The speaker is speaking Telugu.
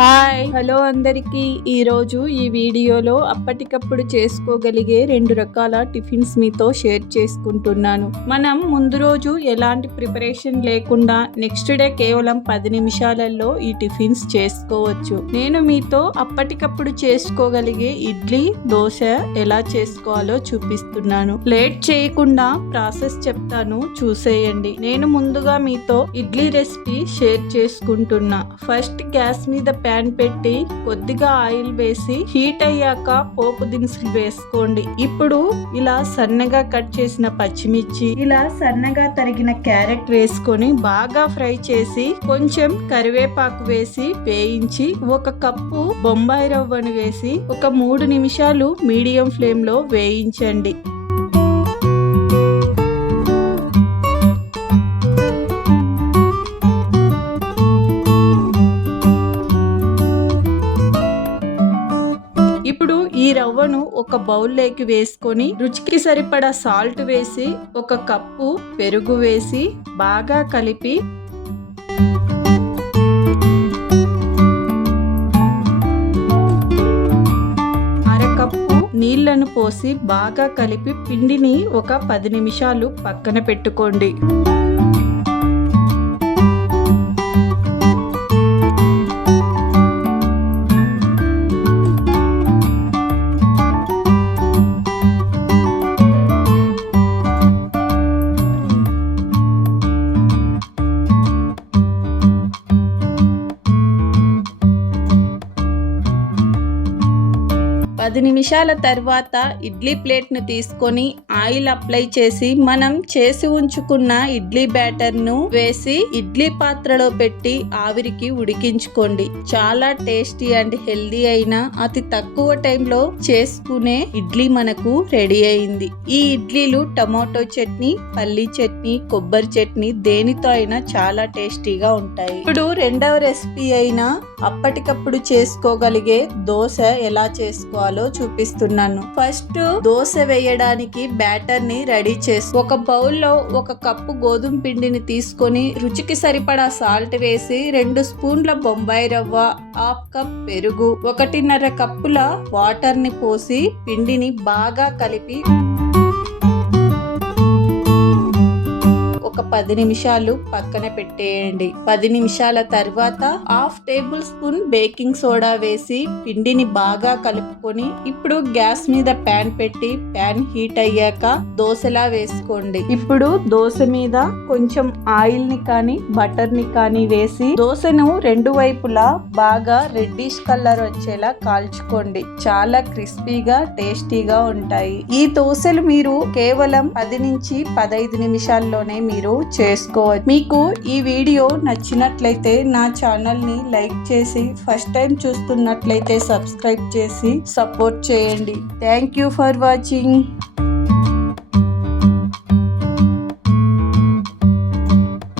హాయ్ హలో అందరికీ ఈరోజు ఈ వీడియోలో అప్పటికప్పుడు చేసుకోగలిగే 2 రకాల టిఫిన్స్ మీతో షేర్ చేసుకుంటున్నాను. మనం ముందు రోజు ఎలాంటి ప్రిపరేషన్ లేకుండా నెక్స్ట్ డే కేవలం 10 నిమిషాలలో ఈ టిఫిన్స్ చేసుకోవచ్చు. నేను మీతో అప్పటికప్పుడు చేసుకోగలిగే ఇడ్లీ, దోశ ఎలా చేసుకోవాలో చూపిస్తున్నాను. లేట్ చేయకుండా ప్రాసెస్ చెప్తాను, చూసేయండి. నేను ముందుగా మీతో ఇడ్లీ రెసిపీ షేర్ చేసుకుంటున్నా. ఫస్ట్ గ్యాస్ మీద ప్యాన్ పెట్టి కొద్దిగా ఆయిల్ వేసి హీట్ అయ్యాక పోపు దినుసులు వేసుకోండి. ఇప్పుడు ఇలా సన్నగా కట్ చేసిన పచ్చిమిర్చి, ఇలా సన్నగా తరిగిన క్యారెట్ వేసుకొని బాగా ఫ్రై చేసి కొంచెం కరివేపాకు వేసి వేయించి 1 కప్పు బొంబాయి రవ్వను వేసి ఒక 3 నిమిషాలు మీడియం ఫ్లేమ్ లో వేయించండి. ఇప్పుడు ఈ రవ్వను ఒక బౌల్లోకి వేసుకొని రుచికి సరిపడా సాల్ట్ వేసి 1 కప్పు పెరుగు వేసి బాగా కలిపి అరకప్పు నీళ్లను పోసి బాగా కలిపి పిండిని ఒక 10 నిమిషాలు పక్కన పెట్టుకోండి. పది నిమిషాల తర్వాత ఇడ్లీ ప్లేట్ను తీసుకొని ఆయిల్ అప్లై చేసి మనం చేసి ఉంచుకున్న ఇడ్లీ బ్యాటర్ను వేసి ఇడ్లీ పాత్రలో పెట్టి ఆవిరికి ఉడికించుకోండి. చాలా టేస్టీ అండ్ హెల్దీ అయిన అతి తక్కువ టైంలో చేసుకునే ఇడ్లీ మనకు రెడీ అయింది. ఈ ఇడ్లీలు టమాటో చట్నీ, పల్లీ చట్నీ, కొబ్బరి చట్నీ దేనితో అయినా చాలా టేస్టీగా ఉంటాయి. ఇప్పుడు రెండవ రెసిపీ అయిన అప్పటికప్పుడు చేసుకోగలిగే దోశ ఎలా చేసుకోవాలో చూపిస్తున్నాను. ఫస్ట్ దోశ వేయడానికి బ్యాటర్ ని రెడీ చేసి ఒక బౌల్లో 1 కప్పు గోధుమ పిండిని తీసుకొని రుచికి సరిపడా సాల్ట్ వేసి 2 స్పూన్ల బొంబాయి రవ్వ, 1/2 కప్ పెరుగు, 1.5 కప్పుల వాటర్ ని పోసి పిండిని బాగా కలిపి ఒక 10 నిమిషాలు పక్కన పెట్టేయండి. 10 నిమిషాల తర్వాత 1/2 టేబుల్ స్పూన్ బేకింగ్ సోడా వేసి పిండిని బాగా కలుపుకొని ఇప్పుడు గ్యాస్ మీద ప్యాన్ పెట్టి ప్యాన్ హీట్ అయ్యాక దోశలా వేసుకోండి. ఇప్పుడు దోశ మీద కొంచెం ఆయిల్ ని కానీ బటర్ ని కానీ వేసి దోశను 2 వైపులా బాగా రెడ్డిష్ కలర్ వచ్చేలా కాల్చుకోండి. చాలా క్రిస్పీగా టేస్టీగా ఉంటాయి. ఈ దోశలు మీరు కేవలం 10 నుంచి 15 నిమిషాల్లోనే మీరు చేసుకోవచ్చు. మీకు ఈ వీడియో నచ్చినట్లయితే నా ఛానల్ ని లైక్ చేసి, ఫస్ట్ టైం చూస్తున్నట్లయితే సబ్స్క్రైబ్ చేసి సపోర్ట్ చేయండి. Thank you for watching.